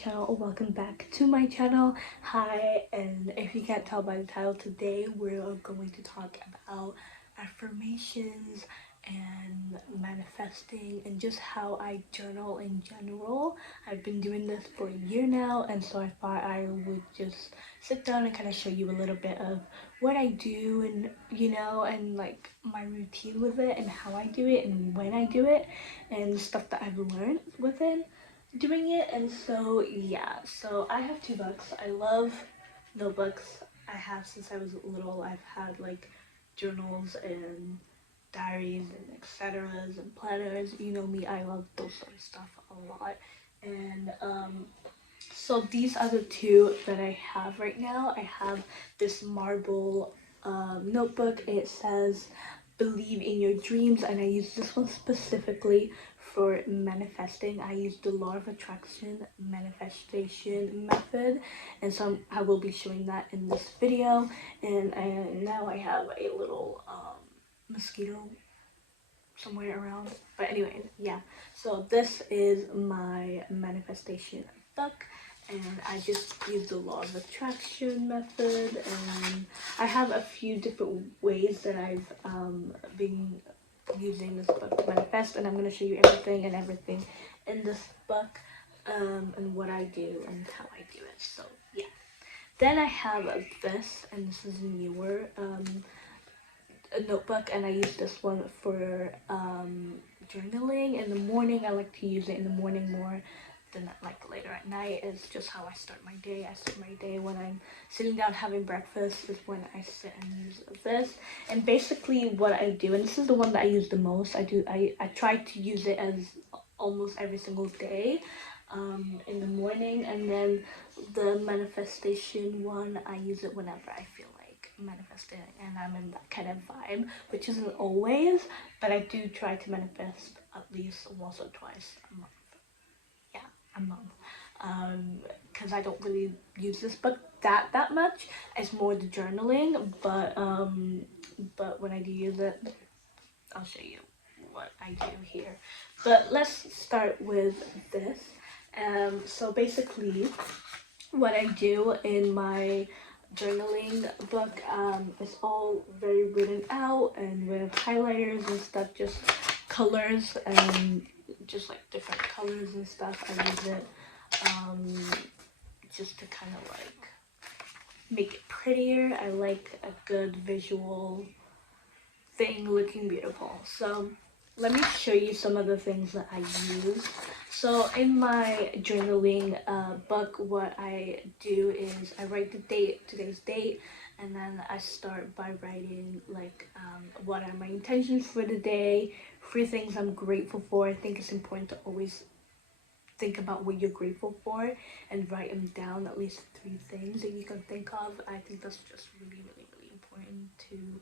channel, or welcome back to my channel. Hi, and if you can't tell by the title, today we're going to talk about affirmations and manifesting and just how I journal in general. I've been doing this for a year now, and so I thought I would just sit down and kind of show you a little bit of what I do, and and like my routine with it and how I do it and when I do it and stuff that I've learned within doing it. And so yeah, so I have two books. I love notebooks. I have since I was little. I've had like journals and diaries and etceteras and planners. You know me, I love those sort of stuff a lot. And so these are the two that I have right now. I have this marble notebook. It says believe in your dreams, and I use this one specifically for manifesting. I use the law of attraction manifestation method, and so I will be showing that in this video. And now I have a little mosquito somewhere around, but anyway, yeah, so this is my manifestation book, and I just use the law of attraction method, and I have a few different ways that I've been using this book to manifest, and I'm going to show you everything in this book, and what I do and how I do it. So yeah, then I have this, and this is newer, a notebook, and I use this one for journaling in the morning. I like to use it in the morning more than like later at night. It's just how I start my day. I start my day when I'm sitting down having breakfast is when I sit and use this. And basically what I do, and this is the one that I use the most, I try to use it as almost every single day in the morning. And then the manifestation one, I use it whenever I feel like manifesting and I'm in that kind of vibe, which isn't always, but I do try to manifest at least once or twice a month. Yeah, a month. Because I don't really use this book that much. It's more the journaling, but when I do use it, I'll show you what I do here. But let's start with this. So basically what I do in my journaling book is all very written out and with highlighters and stuff, just colors and just like different colors and stuff. I use it just to kind of like make it prettier. I like a good visual thing looking beautiful. So let me show you some of the things that I use. So in my journaling book, what I do is I write the date, today's date, and then I start by writing like what are my intentions for the day, 3 things I'm grateful for. I think it's important to always think about what you're grateful for and write them down, at least 3 things that you can think of. I think that's just really important to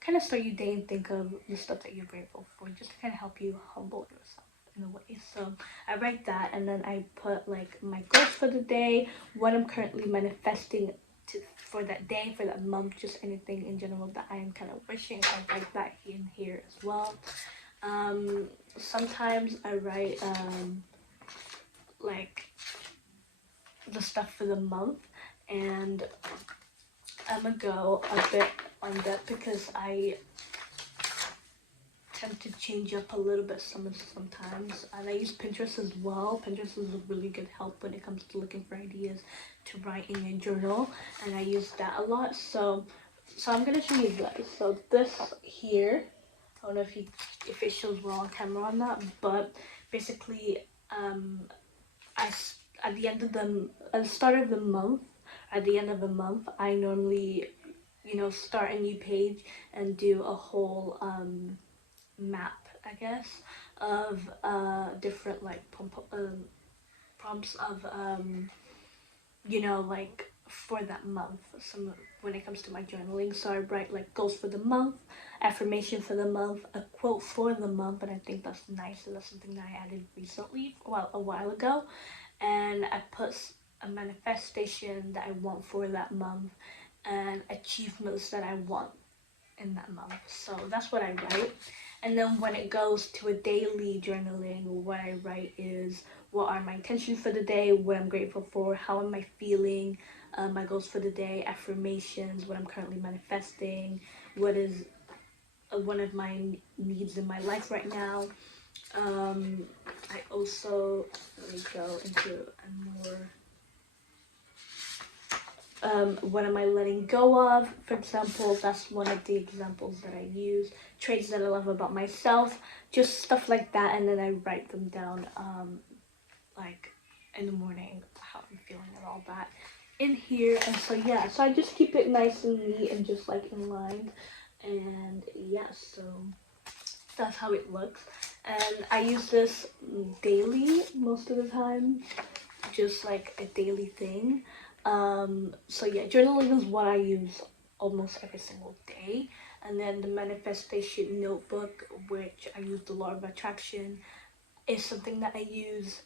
kind of start your day and think of the stuff that you're grateful for, just to kind of help you humble yourself in a way. So I write that, and then I put like my goals for the day, what I'm currently manifesting for that day, for that month, just anything in general that I am kind of wishing. I write that in here as well. Sometimes I write like the stuff for the month, and I'm gonna go a bit on that because I tend to change up a little bit sometimes, and I use Pinterest as well. Pinterest is a really good help when it comes to looking for ideas to write in your journal, and I use that a lot. So I'm gonna show you guys. So this here, I don't know if it shows well on camera or not, but basically at the start of the month, at the end of the month, I normally start a new page and do a whole map, I guess, of different like prompts of like for that month. Some when it comes to my journaling, so I write like goals for the month, affirmation for the month, a quote for the month, and I think that's nice, and that's something that I added recently, well, a while ago. And I put a manifestation that I want for that month and achievements that I want in that month. So that's what I write. And then when it goes to a daily journaling, what I write is what are my intentions for the day, what I'm grateful for, how am I feeling, my goals for the day, affirmations, what I'm currently manifesting, what is one of my needs in my life right now. I also, let me go into a more, what am I letting go of, for example. That's one of the examples that I use. Traits that I love about myself, just stuff like that. And then I write them down, like in the morning, how I'm feeling and all that in here. And so yeah, so I just keep it nice and neat and just like in line. And yeah, so that's how it looks. And I use this daily most of the time, just like a daily thing. So yeah, journaling is what I use almost every single day. And then the manifestation notebook, which I use the law of attraction, is something that I use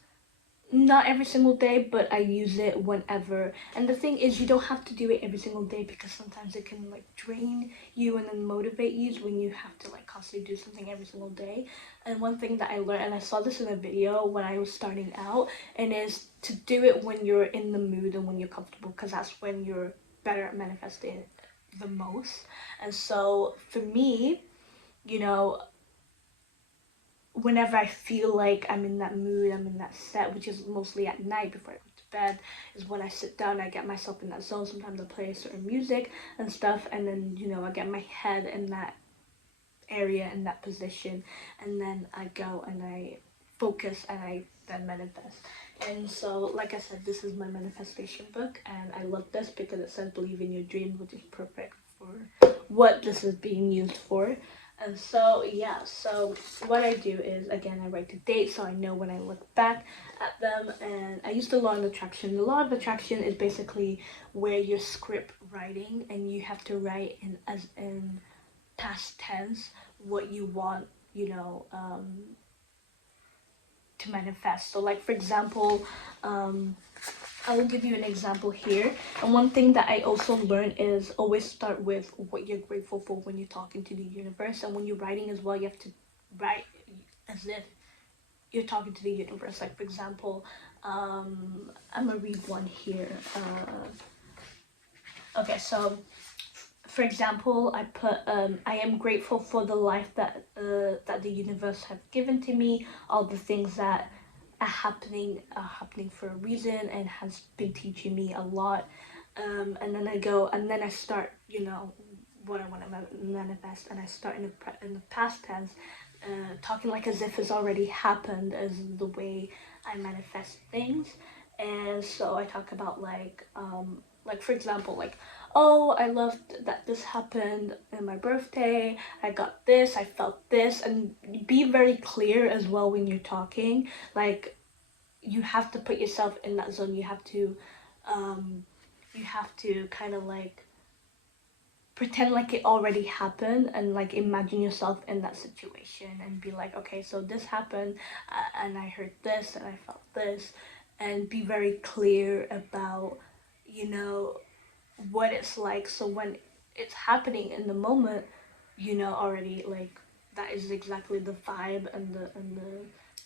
not every single day, but I use it whenever. And the thing is, you don't have to do it every single day, because sometimes it can like drain you and then motivate you when you have to like constantly do something every single day. And one thing that I learned, and I saw this in a video when I was starting out, and is to do it when you're in the mood and when you're comfortable, because that's when you're better at manifesting the most. And so for me, you know, whenever I feel like I'm in that mood, I'm in that set, which is mostly at night before I go to bed, is when I sit down, I get myself in that zone. Sometimes I play certain music and stuff, and then, you know, I get my head in that area, in that position, and then I go and I focus and I then manifest. And so, like I said, this is my manifestation book, and I love this because it says believe in your dreams, which is perfect for what this is being used for. And so yeah, so what I do is, again, I write the date so I know when I look back at them. And I use the law of attraction. The law of attraction is basically where you're script writing, and you have to write in past tense what you want, you know, to manifest. So like, for example, I will give you an example here. And one thing that I also learned is always start with what you're grateful for when you're talking to the universe. And when you're writing as well, you have to write as if you're talking to the universe. Like, for example, I'm gonna read one here. Okay, so for example, I put I am grateful for the life that the universe have given to me, all the things that are happening for a reason and has been teaching me a lot. And then I go and then I start, you know, what I want to manifest, and I start in the past tense, talking like as if it's already happened, as the way I manifest things. And so I talk about like for example, like, oh, I loved that this happened in my birthday, I got this, I felt this. And be very clear as well when you're talking. Like, you have to put yourself in that zone. You have to kind of like pretend like it already happened, and like imagine yourself in that situation and be like, okay, so this happened, and I heard this and I felt this. And be very clear about, you know, what it's like, so when it's happening in the moment, you know already, like, that is exactly the vibe and the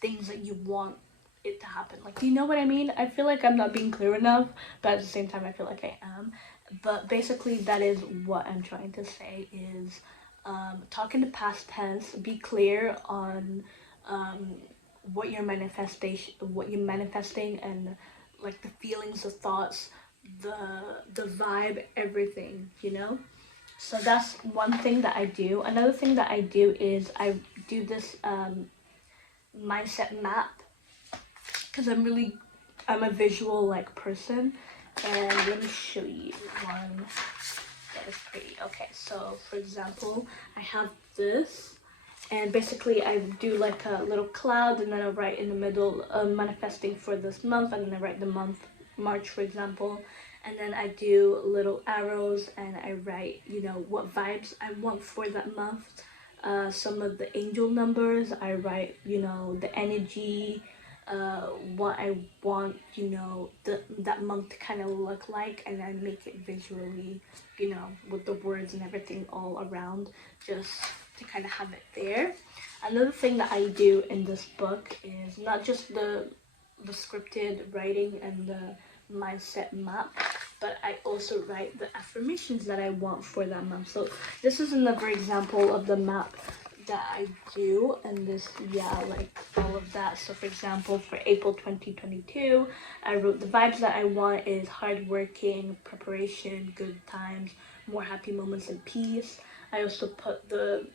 things that you want it to happen. Like, do you know what I mean? I feel like I'm not being clear enough, but at the same time I feel like I am. But basically that is what I'm trying to say is, talk in the past tense, be clear on what you're manifesting, and like the feelings, the thoughts, the vibe, everything, you know. So that's one thing that I do. Another thing that I do is I do this mindset map, because I'm a visual like person. And let me show you one that is pretty. Okay, so for example, I have this, and basically I do like a little cloud, and then I write in the middle, manifesting for this month, and then I write the month March, for example. And then I do little arrows, and I write, you know, what vibes I want for that month. Some of the angel numbers, I write, you know, the energy, what I want, you know, that month to kind of look like, and then make it visually, you know, with the words and everything all around, just to kind of have it there. Another thing that I do in this book is not just the scripted writing and the mindset map, but I also write the affirmations that I want for that month. So this is another example of the map that I do, and this, yeah, like all of that. So for example, for April 2022, I wrote the vibes that I want is hardworking, preparation, good times, more happy moments, and peace. I also put the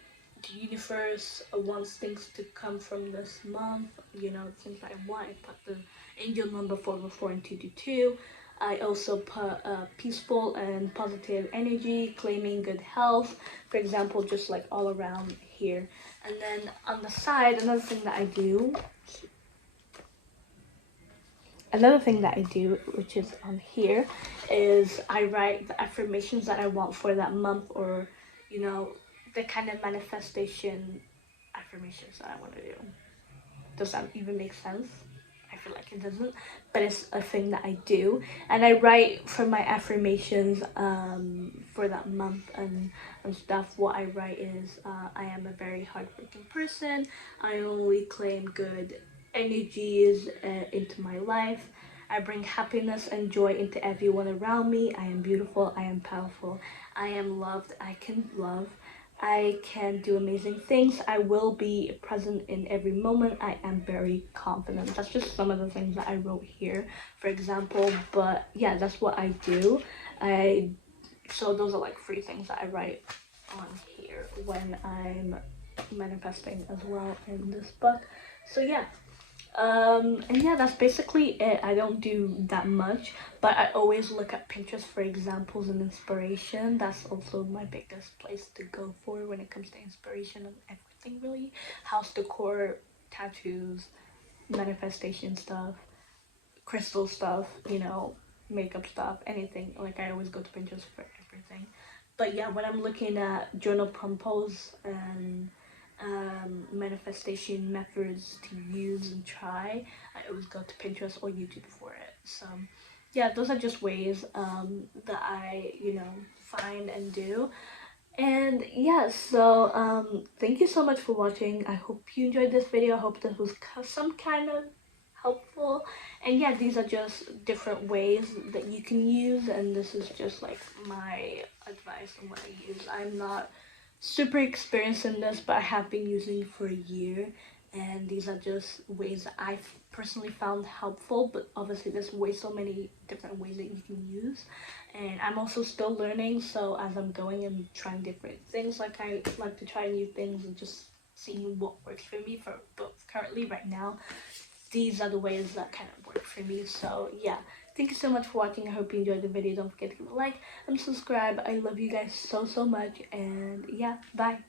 universe wants things to come from this month, you know, things that I want. I put the angel number 444 and 222. I also put peaceful and positive energy, claiming good health, for example, just like all around here. And then on the side, another thing that I do, which is on here, is I write the affirmations that I want for that month, or, you know, the kind of manifestation affirmations that I want to do. Does that even make sense? I feel like it doesn't, but it's a thing that I do. And I write for my affirmations for that month and stuff. What I write is I am a very hardworking person. I only claim good energies into my life. I bring happiness and joy into everyone around me. I am beautiful. I am powerful. I am loved. I can love. I can do amazing things. I will be present in every moment. I am very confident. That's just some of the things that I wrote here, for example. But yeah, that's what I do. So those are like 3 things that I write on here when I'm manifesting as well in this book. So yeah. And yeah, that's basically it. I don't do that much, but I always look at Pinterest for examples and inspiration. That's also my biggest place to go for when it comes to inspiration and everything, really. House decor, tattoos, manifestation stuff, crystal stuff, you know, makeup stuff, anything. Like, I always go to Pinterest for everything. But yeah, when I'm looking at journal prompts and manifestation methods to use and try, I always go to Pinterest or YouTube for it. So yeah, those are just ways that I, you know, find and do. And yeah, so thank you so much for watching. I hope you enjoyed this video. I hope this was some kind of helpful. And yeah, these are just different ways that you can use, and this is just like my advice on what I use. I'm not super experienced in this, but I have been using it for a year, and these are just ways that I've personally found helpful. But obviously there's so many different ways that you can use, and I'm also still learning. So as I'm going and trying different things, like I like to try new things and just seeing what works for me. But currently right now, these are the ways that kind of work for me. So yeah, thank you so much for watching. I hope you enjoyed the video. Don't forget to give a like and subscribe. I love you guys so much, and yeah, bye.